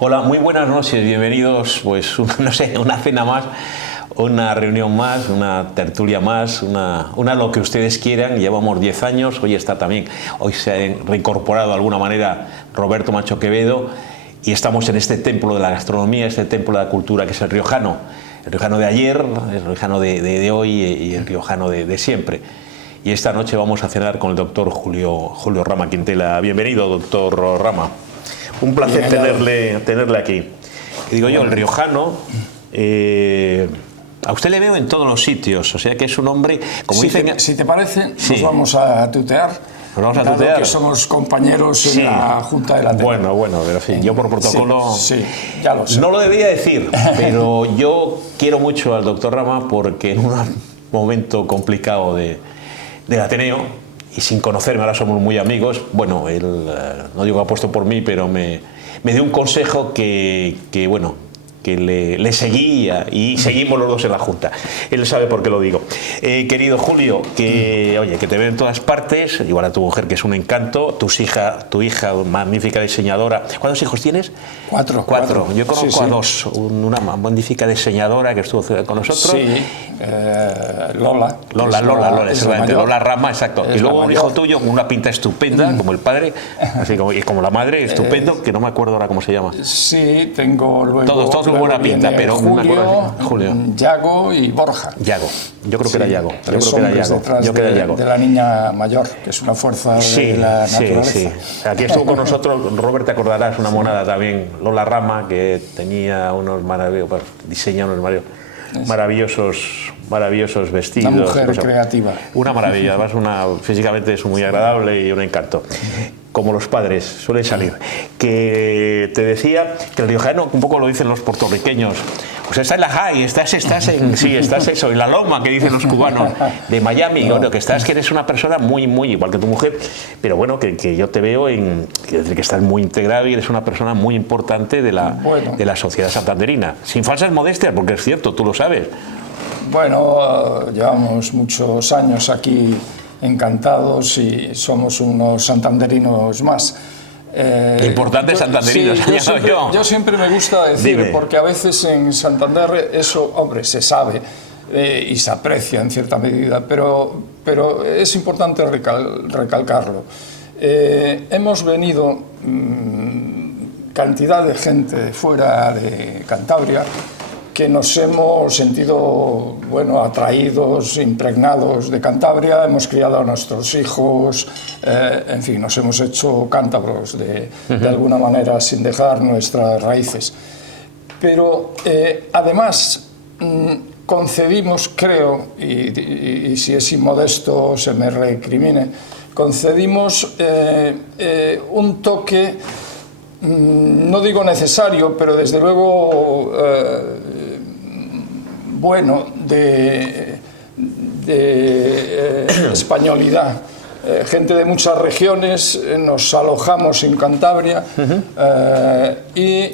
Hola, muy buenas noches, bienvenidos, pues, no sé, una cena más, una reunión más, una tertulia más, una lo que ustedes quieran. Llevamos 10 años, hoy se ha reincorporado de alguna manera Roberto Macho Quevedo y estamos en este templo de la gastronomía, este templo de la cultura que es el riojano de ayer, el riojano de hoy y el riojano de siempre. Y esta noche vamos a cenar con el doctor Julio Rama Quintela. Bienvenido, doctor Rama. Un placer tenerle aquí. Y digo yo, el riojano, a usted le veo en todos los sitios, o sea que es un hombre, como dicen... Si te parece, nos vamos a tutear. Nos vamos a tutear. Que somos compañeros en la Junta de la Tele. Bueno, pero en fin, yo por protocolo... Sí, ya lo sé. No lo debía decir, pero yo quiero mucho al doctor Rama porque en un momento complicado del Ateneo, y sin conocerme, ahora somos muy amigos, bueno, él, no digo que apuesto por mí, pero me dio un consejo que le seguía y seguimos los dos en la Junta. Él sabe por qué lo digo. Querido Julio, que te veo en todas partes, igual a tu mujer, que es un encanto, tu hija, magnífica diseñadora. ¿Cuántos hijos tienes? Cuatro. Yo conozco a dos, una magnífica diseñadora que estuvo con nosotros. Sí, Lola, Lola Rama, exacto. Y luego un hijo tuyo con una pinta estupenda, como el padre, así como la madre, estupendo, que no me acuerdo ahora cómo se llama. Sí, tengo luego... Todos buena pinta, pero Julio, Yago y Borja. Yago, yo creo que era Yago. De la niña mayor, que es una fuerza de la naturaleza. Sí. Aquí estuvo con nosotros, Robert, te acordarás, una monada también, Lola Rama, que tenía unos maravillosos, diseña unos maravillosos vestidos. Una mujer creativa. Una maravilla, además físicamente es muy agradable y un encanto. Como los padres suelen salir. Que te decía que el riojano, un poco lo dicen los puertorriqueños, pues estás en la high, estás eso, en la loma, que dicen los cubanos, de Miami, no. Que eres una persona muy igual que tu mujer, pero bueno, que yo te veo que estás muy integrado y eres una persona muy importante de la sociedad santanderina, sin falsas modestias, porque es cierto, tú lo sabes. Bueno, llevamos muchos años aquí encantados y somos unos santanderinos más. Importantes santanderinos. Yo siempre me gusta decir, Dime. porque a veces en Santander eso, hombre, se sabe y se aprecia en cierta medida, pero es importante recalcarlo. Hemos venido cantidad de gente fuera de Cantabria que nos hemos sentido, atraídos, impregnados de Cantabria, hemos criado a nuestros hijos, en fin, nos hemos hecho cántabros de alguna manera sin dejar nuestras raíces. Pero además concedimos, creo, y si es inmodesto se me recrimine, concedimos un toque, no digo necesario, pero desde luego de españolidad. Gente de muchas regiones, nos alojamos en Cantabria y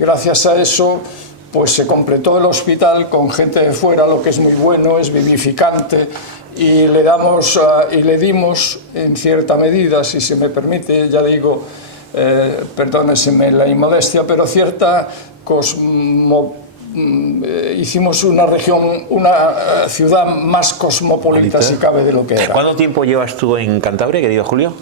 gracias a eso pues se completó el hospital con gente de fuera, lo que es muy bueno, es vivificante, y le dimos en cierta medida, si se me permite, ya digo, perdóneseme la inmodestia, pero cierta hicimos una ciudad más cosmopolita, si cabe, de lo que era. ¿Cuánto tiempo llevas tú en Cantabria, querido Julio?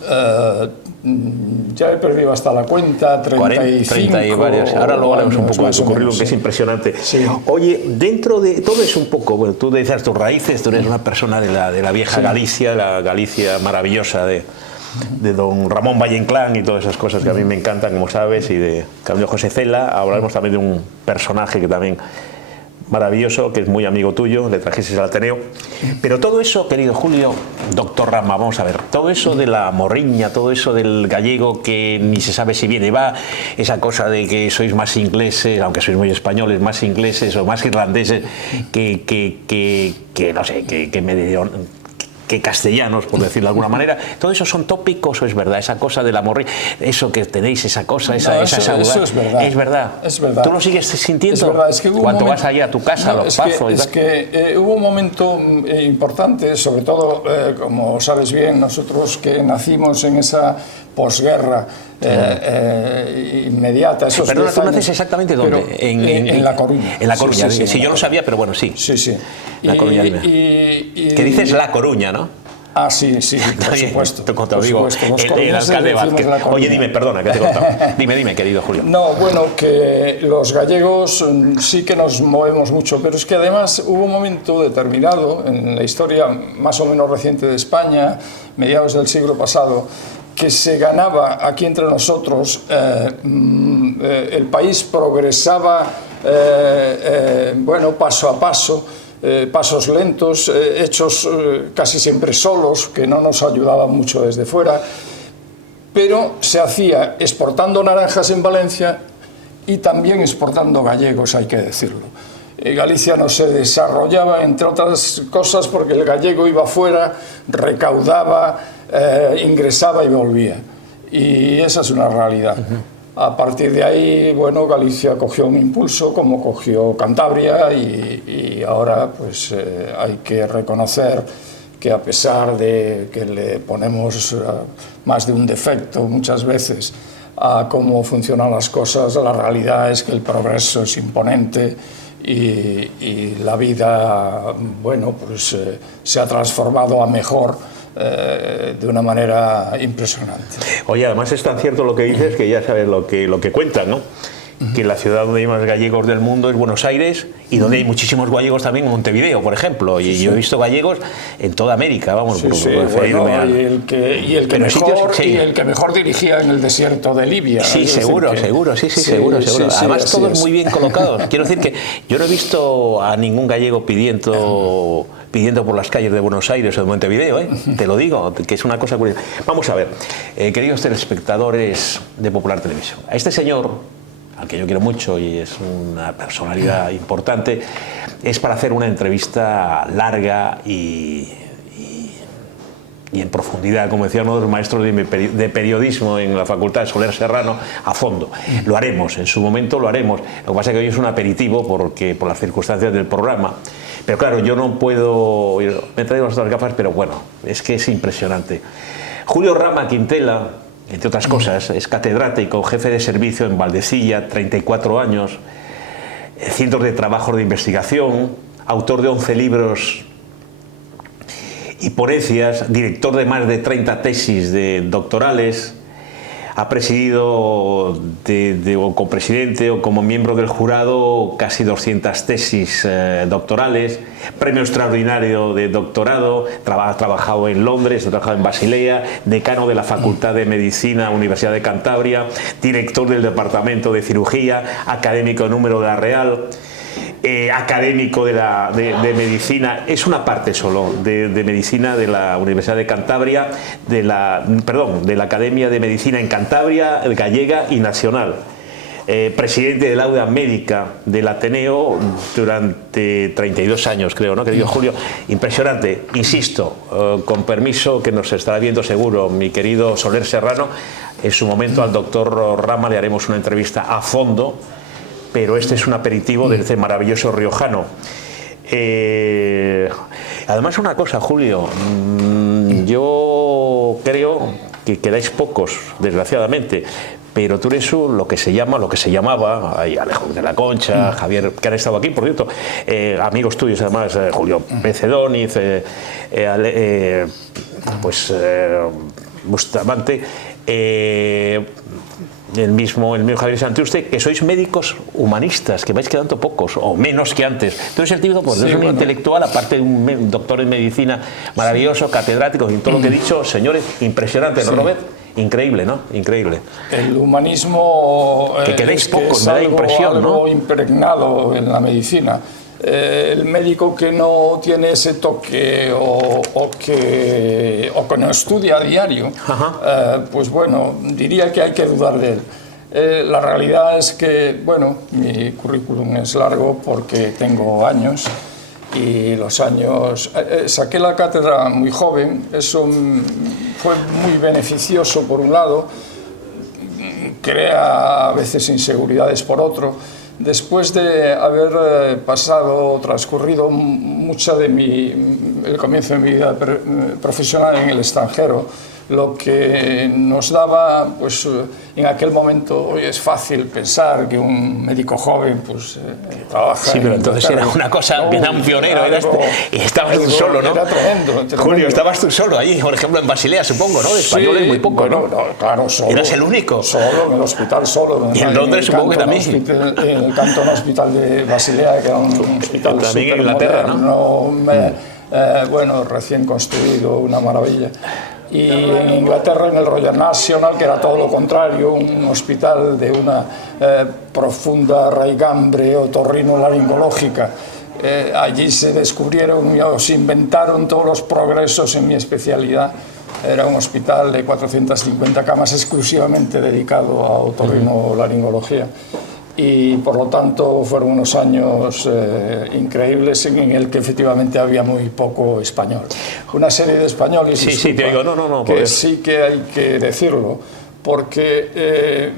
Ya he perdido hasta la cuenta, 35. 30 y varios. Ahora luego hablamos un poco de tu currículum, que es impresionante. Sí. Oye, dentro de todo es un poco, tú decías tus raíces, tú eres una persona de la vieja Galicia, la Galicia maravillosa de don Ramón Valle Inclán y todas esas cosas que a mí me encantan, como sabes, y de Camilo José Cela. Hablaremos también de un personaje que también maravilloso, que es muy amigo tuyo, le trajiste al Ateneo. Pero todo eso, querido Julio, doctor Rama, vamos a ver, todo eso de la morriña, todo eso del gallego que ni se sabe si viene y va, esa cosa de que sois más ingleses, aunque sois muy españoles, más ingleses o más irlandeses que no sé, que medio que castellanos, por decirlo de alguna manera. ¿Todo eso son tópicos o es verdad? Esa cosa del amor, eso que tenéis, esa cosa, esa eso es verdad. Es verdad. Es verdad. ¿Tú lo sigues sintiendo? Es verdad. Es que cuando vas allá a tu casa, no, a los Pazos. Es que hubo un momento importante, sobre todo, como sabes bien, nosotros que nacimos en esa posguerra inmediata. Esos Perdona, ¿tú años, naces exactamente dónde? En La Coruña. En La Coruña, sí, yo no Coruña. sabía, pero bueno, sí. Sí. La Coruña, dime. Que dices La Coruña, ¿no? Ah, sí, por supuesto. Te digo, el alcalde Vázquez. Oye, dime, perdona, que te he contado. Dime, querido Julio. No, bueno, que los gallegos sí que nos movemos mucho, pero es que además hubo un momento determinado en la historia más o menos reciente de España, mediados del siglo pasado, que se ganaba aquí entre nosotros, el país progresaba, bueno, paso a paso, pasos lentos, hechos casi siempre solos, que no nos ayudaban mucho desde fuera, pero se hacía exportando naranjas en Valencia y también exportando gallegos, hay que decirlo. Galicia no se desarrollaba, entre otras cosas, porque el gallego iba fuera, recaudaba, ingresaba y volvía. Y esa es una realidad. A partir de ahí, bueno, Galicia cogió un impulso, como cogió Cantabria, y ahora pues hay que reconocer que a pesar de que le ponemos más de un defecto muchas veces a cómo funcionan las cosas, la realidad es que el progreso es imponente y la vida, bueno, pues se ha transformado a mejor de una manera impresionante. Oye, además es tan cierto lo que dices que ya sabes lo que cuentan, ¿no? Que la ciudad donde hay más gallegos del mundo es Buenos Aires y donde hay muchísimos gallegos también en Montevideo, por ejemplo. Y yo he visto gallegos en toda América, vamos, por referirme a... y el que mejor dirigía en el desierto de Libia. Sí, seguro. Además, todos muy bien colocados. Quiero decir que yo no he visto a ningún gallego pidiendo por las calles de Buenos Aires o de Montevideo, te lo digo, que es una cosa curiosa. Vamos a ver, queridos telespectadores de Popular Televisión, a este señor, al que yo quiero mucho y es una personalidad importante, es para hacer una entrevista larga y en profundidad, como decían uno de los maestros de periodismo en la Facultad de Soler Serrano, a fondo. Lo haremos, en su momento lo haremos. Lo que pasa es que hoy es un aperitivo porque por las circunstancias del programa. Pero claro, yo no puedo... Me he traído las otras gafas, pero bueno, es que es impresionante. Julio Rama Quintela, entre otras cosas, es catedrático, jefe de servicio en Valdecilla, 34 años, cientos de trabajos de investigación, autor de 11 libros y ponencias, director de más de 30 tesis doctorales, ha presidido o copresidente o como miembro del jurado casi 200 tesis doctorales, premio extraordinario de doctorado, ha trabajado en Londres, ha trabajado en Basilea, decano de la Facultad de Medicina, Universidad de Cantabria, director del Departamento de Cirugía, académico número de la Real, académico de medicina, es una parte solo de medicina de la Universidad de Cantabria, de la Academia de Medicina en Cantabria, gallega y nacional. Presidente del Aula Médica del Ateneo durante 32 años, creo, ¿no, querido Julio? Impresionante, insisto, con permiso, que nos estará viendo seguro mi querido Soler Serrano, en su momento al doctor Rama le haremos una entrevista a fondo, pero este es un aperitivo de este maravilloso riojano. Además, una cosa, Julio, yo creo que quedáis pocos, desgraciadamente, pero tú eres lo que se llamaba, hay Alejo de la Concha, Javier, que han estado aquí, por cierto, amigos tuyos además, Julio Becedóniz, Bustamante, el mismo Javier Santiuste, que sois médicos humanistas, que vais quedando pocos, o menos que antes. Entonces el típico, pues, es un intelectual, aparte de un doctor en medicina maravilloso, catedrático, y todo lo que he dicho, señores, impresionante, ¿no, Robert? Increíble, ¿no? Increíble. El humanismo que quedéis pocos, me da impresión, algo ¿no? impregnado en la medicina. El médico que no tiene ese toque o que no estudia a diario, pues bueno, diría que hay que dudar de él. La realidad es que, bueno, mi currículum es largo porque tengo años y los años... saqué la cátedra muy joven, eso fue muy beneficioso por un lado, crea a veces inseguridades por otro. Después de haber transcurrido mucha el comienzo de mi vida profesional en el extranjero, lo que nos daba, pues en aquel momento, hoy es fácil pensar que un médico joven pues trabaja. Sí, pero entonces era una cosa, era un pionero, y estabas tú solo, ¿no? Era tremendo. Julio, estabas tú solo ahí, por ejemplo, en Basilea, supongo, ¿no? De españoles muy poco, bueno, ¿no? Claro, solo. ¿Eras el único? Solo, en el hospital solo. Y en Londres supongo que también. En el Canton Hospital de Basilea, que era un hospital también en Inglaterra, ¿no? Bueno, recién construido, una maravilla. Y en Inglaterra, en el Royal National, que era todo lo contrario, un hospital de una profunda raigambre otorrinolaringológica. Allí se descubrieron, se inventaron todos los progresos en mi especialidad. Era un hospital de 450 camas exclusivamente dedicado a otorrinolaringología. Y por lo tanto fueron unos años increíbles en el que efectivamente había muy poco español. Una serie de españoles, sí, te digo, que sí que hay que decirlo, porque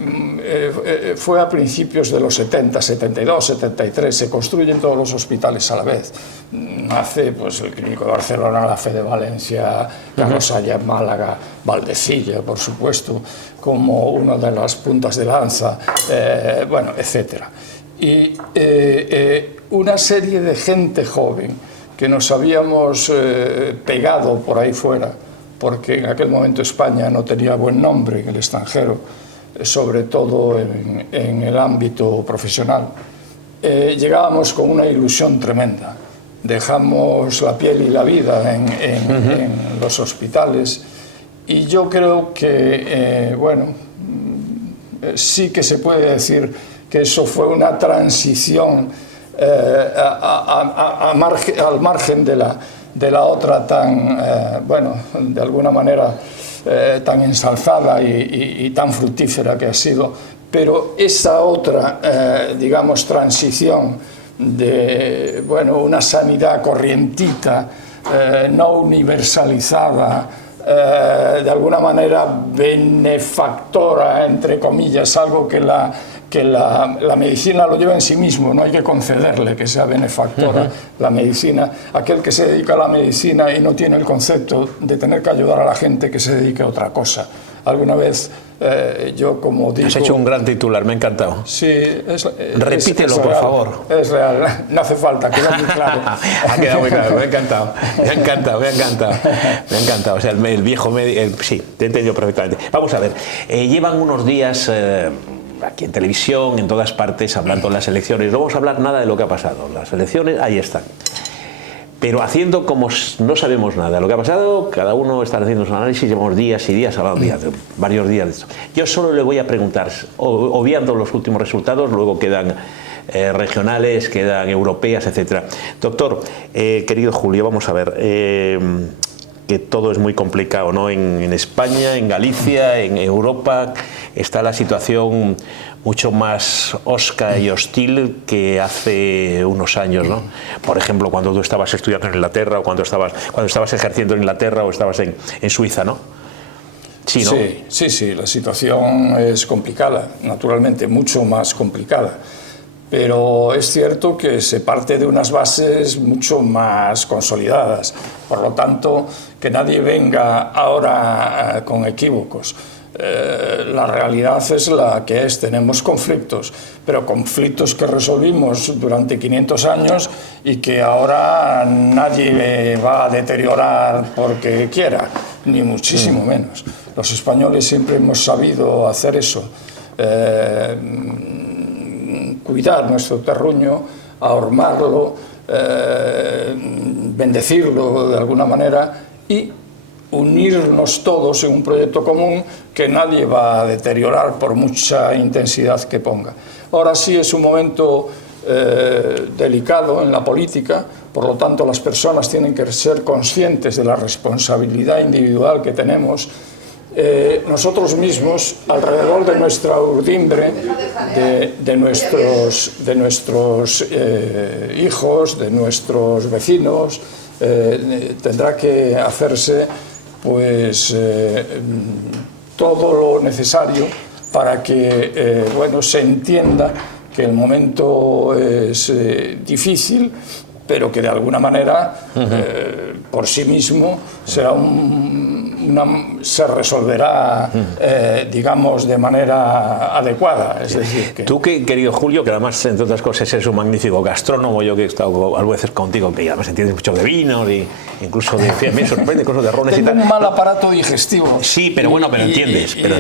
fue a principios de los 70, 72, 73, se construyen todos los hospitales a la vez. Nace pues, el Clínico de Barcelona, la Fe de Valencia, Carlos Saya en Málaga, Valdecilla, por supuesto, como una de las puntas de lanza, bueno, etc. Y una serie de gente joven que nos habíamos pegado por ahí fuera, porque en aquel momento España no tenía buen nombre en el extranjero, sobre todo en el ámbito profesional. Llegábamos con una ilusión tremenda. Dejamos la piel y la vida en los hospitales, y yo creo que, bueno, sí que se puede decir que eso fue una transición al margen de la otra tan, bueno, de alguna manera tan ensalzada y tan fructífera que ha sido, pero esa otra, digamos, transición de, bueno, una sanidad corrientita, no universalizada, de alguna manera benefactora, entre comillas, algo que la medicina lo lleva en sí mismo, no hay que concederle que sea benefactora la medicina. Aquel que se dedica a la medicina y no tiene el concepto de tener que ayudar a la gente que se dedique a otra cosa. Alguna vez yo, como digo... Has hecho un gran titular, me ha encantado. Sí, repítelo, por favor. Es real, no hace falta, queda muy claro. Ha quedado muy claro, me ha encantado. Me ha encantado, me ha encantado. Me ha encantado, o sea, el viejo médico... Sí, te he entendido perfectamente. Vamos a ver, llevan unos días... aquí en televisión, en todas partes, hablando de las elecciones. No vamos a hablar nada de lo que ha pasado. Las elecciones, ahí están. Pero haciendo como no sabemos nada de lo que ha pasado, cada uno está haciendo su análisis, llevamos días y días, hablando varios días de esto. Yo solo le voy a preguntar, obviando los últimos resultados, luego quedan regionales, quedan europeas, etc. Doctor, querido Julio, vamos a ver... que todo es muy complicado, ¿no? En España, en Galicia, en Europa, está la situación mucho más hosca y hostil que hace unos años, ¿no? Por ejemplo, cuando tú estabas estudiando en Inglaterra, o cuando estabas ejerciendo en Inglaterra o estabas en Suiza, ¿no? Sí, ¿no? Sí, la situación es complicada, naturalmente, mucho más complicada. Pero es cierto que se parte de unas bases mucho más consolidadas. Por lo tanto, que nadie venga ahora con equívocos. La realidad es la que es, tenemos conflictos, pero conflictos que resolvimos durante 500 años y que ahora nadie va a deteriorar porque quiera, ni muchísimo menos. Los españoles siempre hemos sabido hacer eso. Cuidar nuestro terruño, ahormarlo, bendecirlo de alguna manera y unirnos todos en un proyecto común que nadie va a deteriorar por mucha intensidad que ponga. Ahora sí es un momento delicado en la política, por lo tanto las personas tienen que ser conscientes de la responsabilidad individual que tenemos. Nosotros mismos, alrededor de nuestra urdimbre, de nuestros hijos, de nuestros vecinos, tendrá que hacerse pues, todo lo necesario para que bueno, se entienda que el momento es difícil, pero que de alguna manera por sí mismo será un se resolverá, digamos, de manera adecuada. Es decir, que... Tú, querido Julio, que además, entre otras cosas, eres un magnífico gastrónomo, yo que he estado a veces contigo, que además entiendes mucho de vinos, e incluso de, me sorprende, incluso de rones y tal. Tengo un mal aparato digestivo. Sí, pero bueno, pero entiendes, pero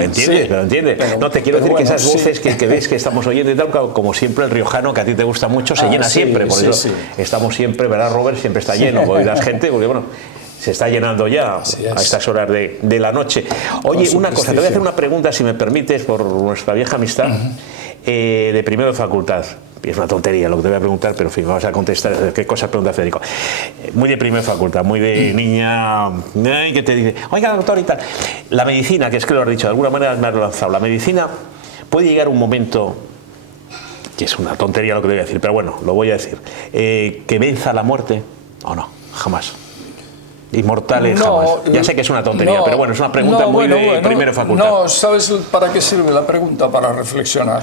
entiendes. No, te quiero decir que esas voces que ves que estamos oyendo y tal, como siempre el riojano, que a ti te gusta mucho, se llena siempre, por eso estamos siempre, ¿verdad, Robert? Siempre está lleno, porque la gente, porque bueno, se está llenando ya a estas horas de la noche. Oye, una cosa, te voy a hacer una pregunta, si me permites, por nuestra vieja amistad, de primero de facultad. Es una tontería lo que te voy a preguntar, pero en fin, vamos a contestar. ¿Qué cosa pregunta Federico? Muy de primera facultad, muy de niña que te dice, oiga, doctor y tal. La medicina, que es que lo has dicho, de alguna manera me has lanzado. La medicina puede llegar un momento, que es una tontería lo que te voy a decir, pero bueno, lo voy a decir, que venza la muerte, ¿o no? Jamás. Inmortales jamás. Ya sé que es una tontería, pero bueno, es una pregunta muy de primera facultad. No, ¿sabes para qué sirve la pregunta? Para reflexionar.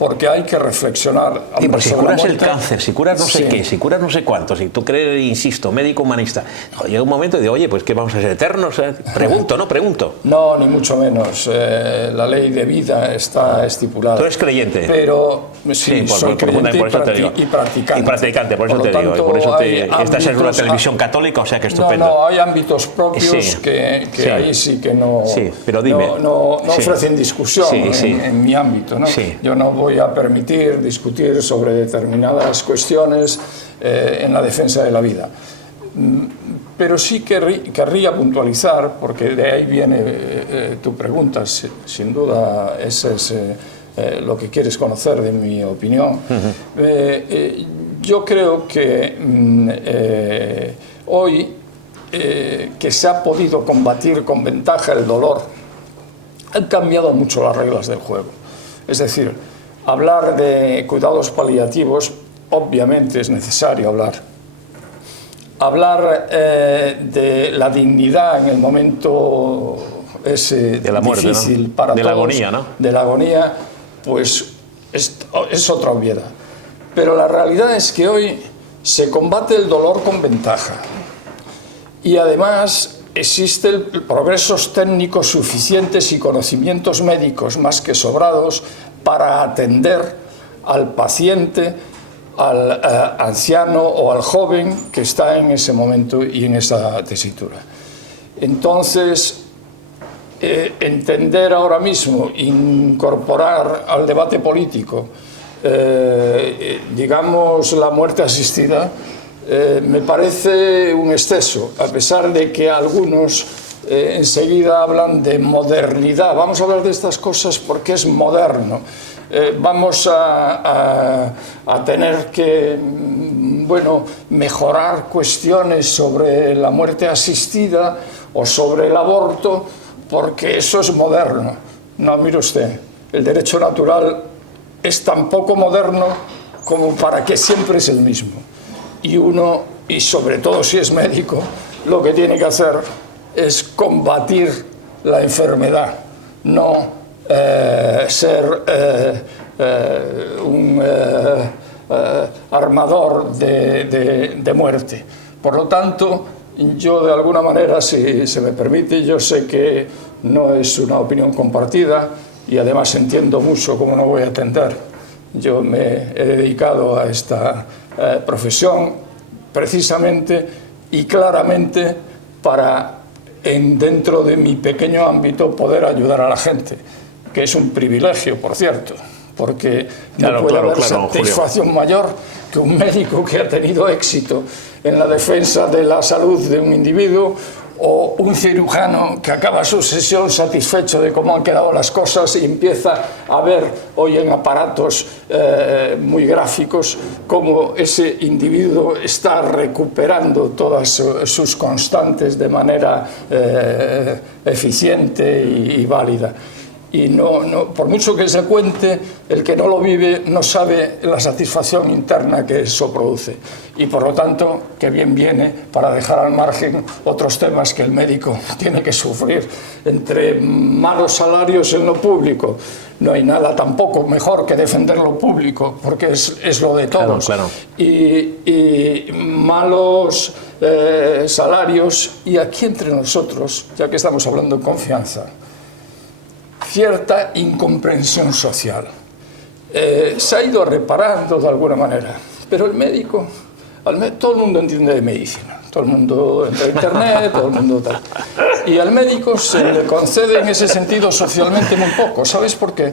Porque hay que reflexionar. Sí, pues si curas el cáncer, si curas no sé qué, si curas no sé cuánto, si tú crees, insisto, médico humanista, llega un momento y digo, oye, pues ¿qué vamos a ser eternos? Pregunto, ¿no? Pregunto. No, ni mucho menos. La ley de vida está estipulada. Tú eres creyente. Pero sí, soy creyente y practicante. Y practicante, por eso te digo. Y por eso estás en una televisión católica, o sea que estupendo. No, hay ámbitos propios que ahí sí que no, pero dime, no ofrecen discusión en mi ámbito, ¿no? Yo no voy a permitir discutir sobre determinadas cuestiones en la defensa de la vida. Pero sí querría puntualizar, porque de ahí viene tu pregunta, sin duda ese es lo que quieres conocer de mi opinión. Yo creo que hoy que se ha podido combatir con ventaja el dolor, han cambiado mucho las reglas del juego. Es decir, hablar de cuidados paliativos, obviamente es necesario hablar. Hablar de la dignidad en el momento ese de la muerte, difícil, ¿no? para de todos, la agonía, ¿no? De la agonía, pues es otra obviedad. Pero la realidad es que hoy se combate el dolor con ventaja. Y además existen progresos técnicos suficientes y conocimientos médicos más que sobrados para atender al paciente, al anciano o al joven que está en ese momento y en esa tesitura. Entonces, entender ahora mismo, incorporar al debate político, digamos, la muerte asistida, me parece un exceso, a pesar de que algunos enseguida hablan de modernidad. Vamos a hablar de estas cosas porque es moderno. Vamos a tener que, bueno, mejorar cuestiones sobre la muerte asistida o sobre el aborto, porque eso es moderno. No, mire usted, el derecho natural es tan poco moderno como para que siempre es el mismo. Y uno, y sobre todo si es médico, lo que tiene que hacer es combatir la enfermedad, no ser un armador de muerte. Por lo tanto, yo de alguna manera, si se me permite, yo sé que no es una opinión compartida y además entiendo mucho cómo no voy a atender. Yo me he dedicado a esta profesión precisamente y claramente para, dentro de mi pequeño ámbito, poder ayudar a la gente, que es un privilegio, por cierto, porque no puede haber satisfacción mayor que un médico que ha tenido éxito en la defensa de la salud de un individuo, o un cirujano que acaba su sesión satisfecho de cómo han quedado las cosas y empieza a ver hoy en aparatos muy gráficos cómo ese individuo está recuperando todas sus constantes de manera eficiente y válida. Y por mucho que se cuente, el que no lo vive no sabe la satisfacción interna que eso produce. Y por lo tanto, que bien viene para dejar al margen otros temas que el médico tiene que sufrir. Entre malos salarios en lo público, no hay nada tampoco mejor que defender lo público, porque es lo de todos. Claro, claro. Y malos salarios, y aquí entre nosotros, ya que estamos hablando en confianza, cierta incomprensión social. Se ha ido reparando de alguna manera, pero el médico, todo el mundo entiende de medicina, todo el mundo entra a internet, todo el mundo tal. Y al médico se le concede en ese sentido socialmente muy poco. ¿Sabes por qué?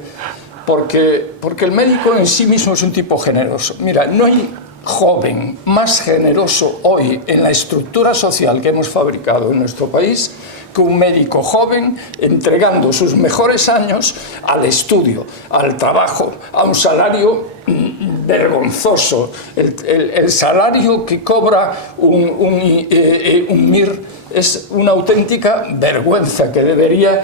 Porque el médico en sí mismo es un tipo generoso. Mira, no hay joven más generoso hoy en la estructura social que hemos fabricado en nuestro país que un médico joven entregando sus mejores años al estudio, al trabajo, a un salario vergonzoso. El salario que cobra un MIR es una auténtica vergüenza, que debería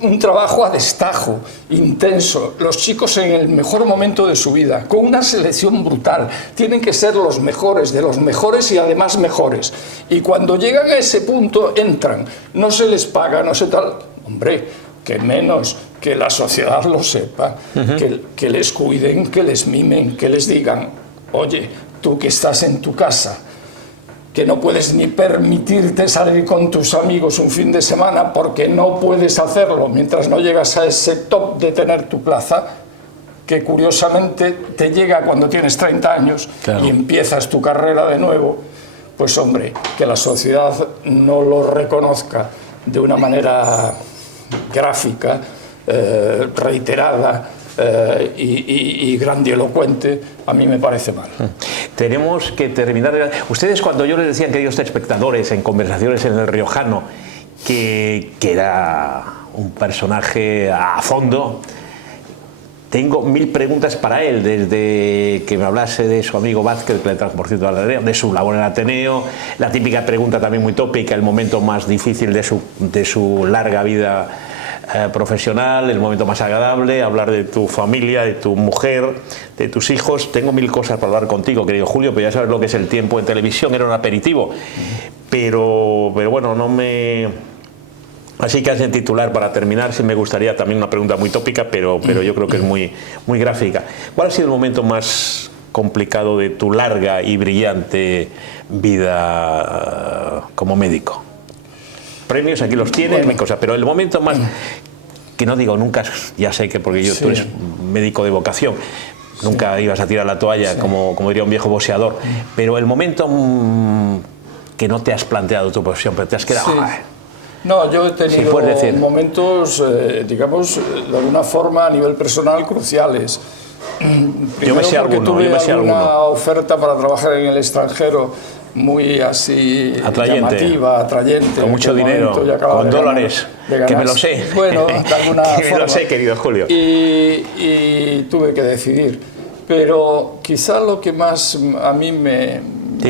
un trabajo a destajo, intenso, los chicos en el mejor momento de su vida, con una selección brutal, tienen que ser los mejores, de los mejores y además mejores, y cuando llegan a ese punto entran, no se les paga, no se tal, hombre, que menos que la sociedad lo sepa, que les cuiden, que les mimen, que les digan, oye, tú que estás en tu casa, que no puedes ni permitirte salir con tus amigos un fin de semana porque no puedes hacerlo mientras no llegas a ese top de tener tu plaza, que curiosamente te llega cuando tienes 30 años, claro, y empiezas tu carrera de nuevo, pues hombre, que la sociedad no lo reconozca de una manera gráfica, reiterada, y grandilocuente, a mí me parece mal. Tenemos que terminar. Ustedes, cuando yo les decía, queridos espectadores, en Conversaciones en el Riojano, que era un personaje a fondo, tengo 1000 preguntas para él, desde que me hablase de su amigo Vázquez, que le trajo por cierto a la Ateneo, de su labor en el Ateneo, la típica pregunta también muy tópica, el momento más difícil de su larga vida profesional, el momento más agradable, hablar de tu familia, de tu mujer, de tus hijos. Tengo 1000 cosas para hablar contigo, querido Julio, pero ya sabes lo que es el tiempo en televisión, era un aperitivo, pero bueno, no me... Así que en titular, para terminar, sí me gustaría también una pregunta muy tópica, pero yo creo que es muy gráfica. ¿Cuál ha sido el momento más complicado de tu larga y brillante vida como médico? Premios, aquí los tienes, bueno, cosas, pero el momento más, que no digo nunca, ya sé que porque tú eres médico de vocación, nunca ibas a tirar la toalla, como diría un viejo boxeador, pero el momento que no te has planteado tu profesión, pero te has quedado... No, yo he tenido momentos, digamos, de alguna forma a nivel personal cruciales. Yo me sé alguno, tuve una oferta para trabajar en el extranjero muy así llamativa, atrayente. Con mucho dinero, con dólares, que me lo sé. Bueno, de alguna forma. Me lo sé, querido Julio. Y tuve que decidir. Pero quizá lo que más a mí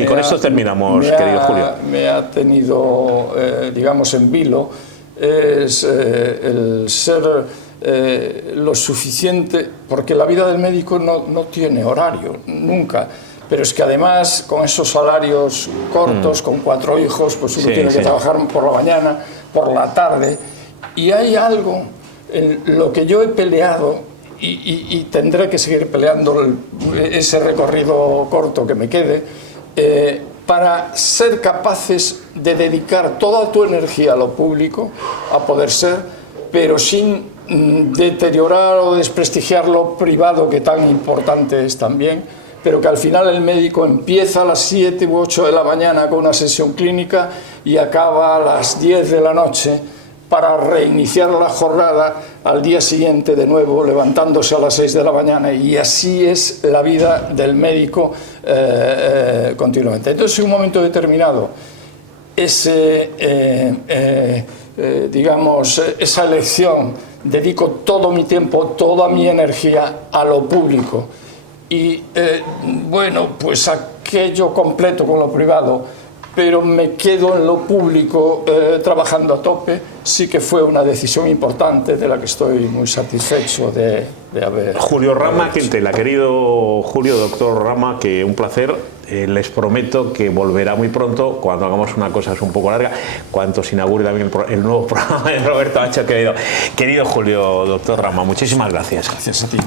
con esto terminamos, querido Julio. Me ha tenido, digamos, en vilo, es el ser lo suficiente, porque la vida del médico no tiene horario, nunca. Pero es que además, con esos salarios cortos, con 4 hijos, pues uno tiene que trabajar por la mañana, por la tarde. Y hay algo en lo que yo he peleado, y tendré que seguir peleando ese recorrido corto que me quede, para ser capaces de dedicar toda tu energía a lo público, a poder ser, pero sin deteriorar o desprestigiar lo privado, que tan importante es también, pero que al final el médico empieza a las 7 u 8 de la mañana con una sesión clínica y acaba a las 10 de la noche para reiniciar la jornada al día siguiente de nuevo, levantándose a las 6 de la mañana, y así es la vida del médico continuamente. Entonces, en un momento determinado, digamos, esa elección, dedico todo mi tiempo, toda mi energía a lo público, y bueno, pues aquello completo con lo privado, pero me quedo en lo público trabajando a tope. Sí que fue una decisión importante de la que estoy muy satisfecho de haber... Julio Rama Quintela, querido Julio, doctor Rama, que un placer. Les prometo que volverá muy pronto cuando hagamos una cosa es un poco larga, cuando se inaugure también el nuevo programa de Roberto H. Querido Julio, doctor Rama, muchísimas gracias. Gracias a ti.